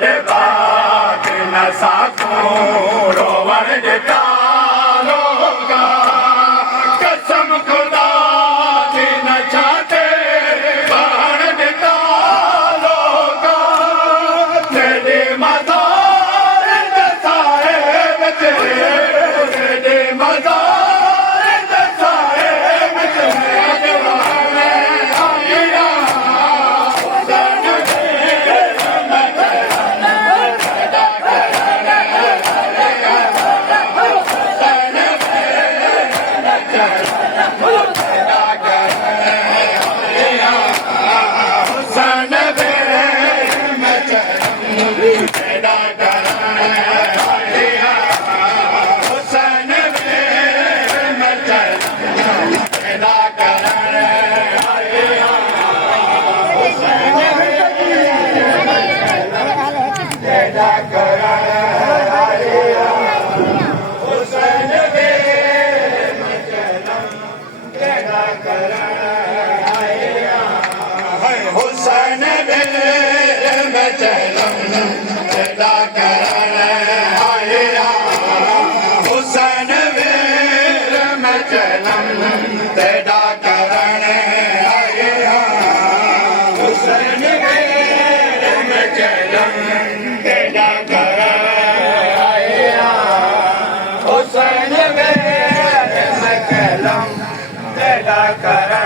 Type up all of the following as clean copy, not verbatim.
दे बाग न साखो रोवर देता लोगा कसम खुदा की न चाहते बाण देता लोगा तेरे मजार दसाए तेरे मजार दसाए हुसैन में चलम पैदा करन आया हुसैन में चलम पैदा करन आया हुसैन में चलम पैदा करन आया हुसैन में चलम पैदा करन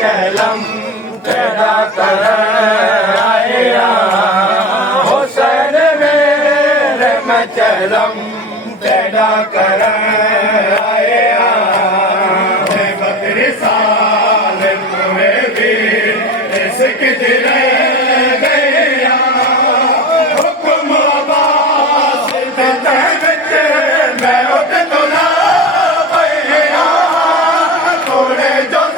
चलम पैदा करन आया हुसैन मेरे में चलम पैदा करन आया बकरी साल तुम्हें भी इसक दिल गया हुक्म अब्बास देता बच्चे मैं उठ तुला भैया थोड़े जो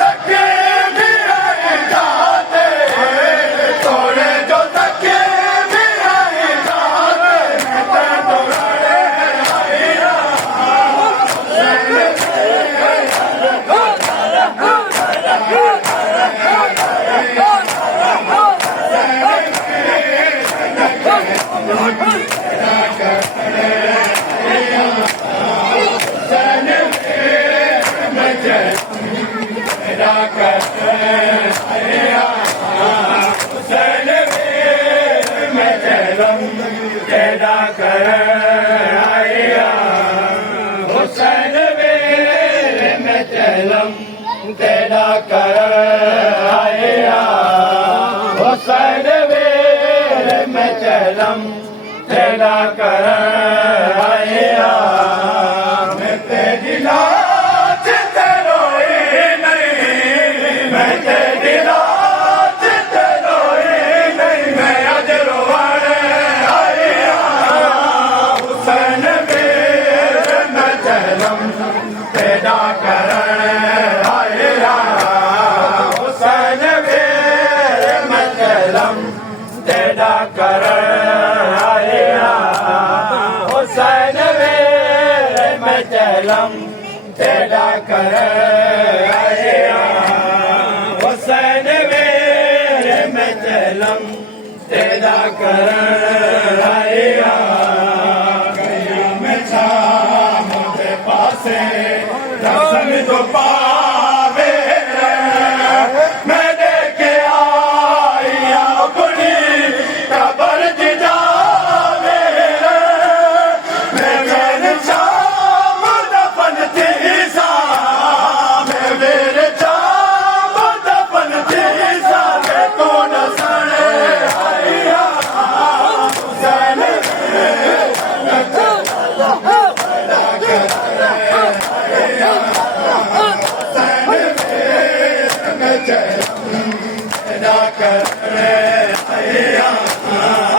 चलम तेरा करण आया मैं तेरी लाज ते रोए नहीं मैं तेरी लाज ते रोए नहीं मैं अज रोवण आया हुसैन मेरे मैं चलम तेरा करण आया हुसैन मेरे मैं चलम तेरा करण आया हुसैन मेरे मैं चलम तेरा करण आया हुसैन मेरे मैं चलम तेरा करण आया गया मैं शाम के पासे दर्शन तो पावे मैं देखे आया अपनी कबर जिजावे मैं मेरे शाम दफन थी सा मैं मेरे शाम दफन थी सा मैं कौन सड़े आया हुसैन तेरा करण आया हुसैन मैं चलम तेरा करण आया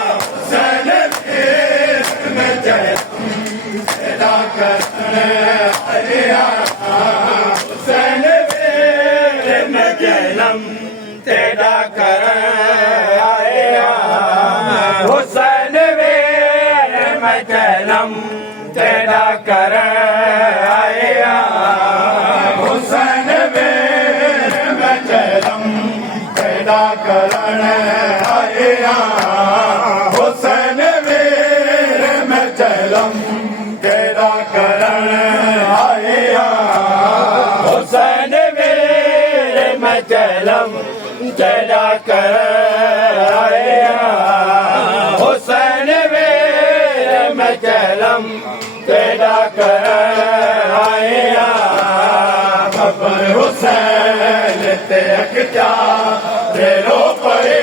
हुसैन मैं चलम तेरा करण आया हुसैन मैं चलम तेरा करण आया हुसैन मैं चलम तेरा करण आया हुसैन मैं चलम तेरा करण आया हुसैन मैं चलम तेरा करण आया हुसैन मैं चलम तेरा करण आया खबर हुसैन ते अख्तियार रो परे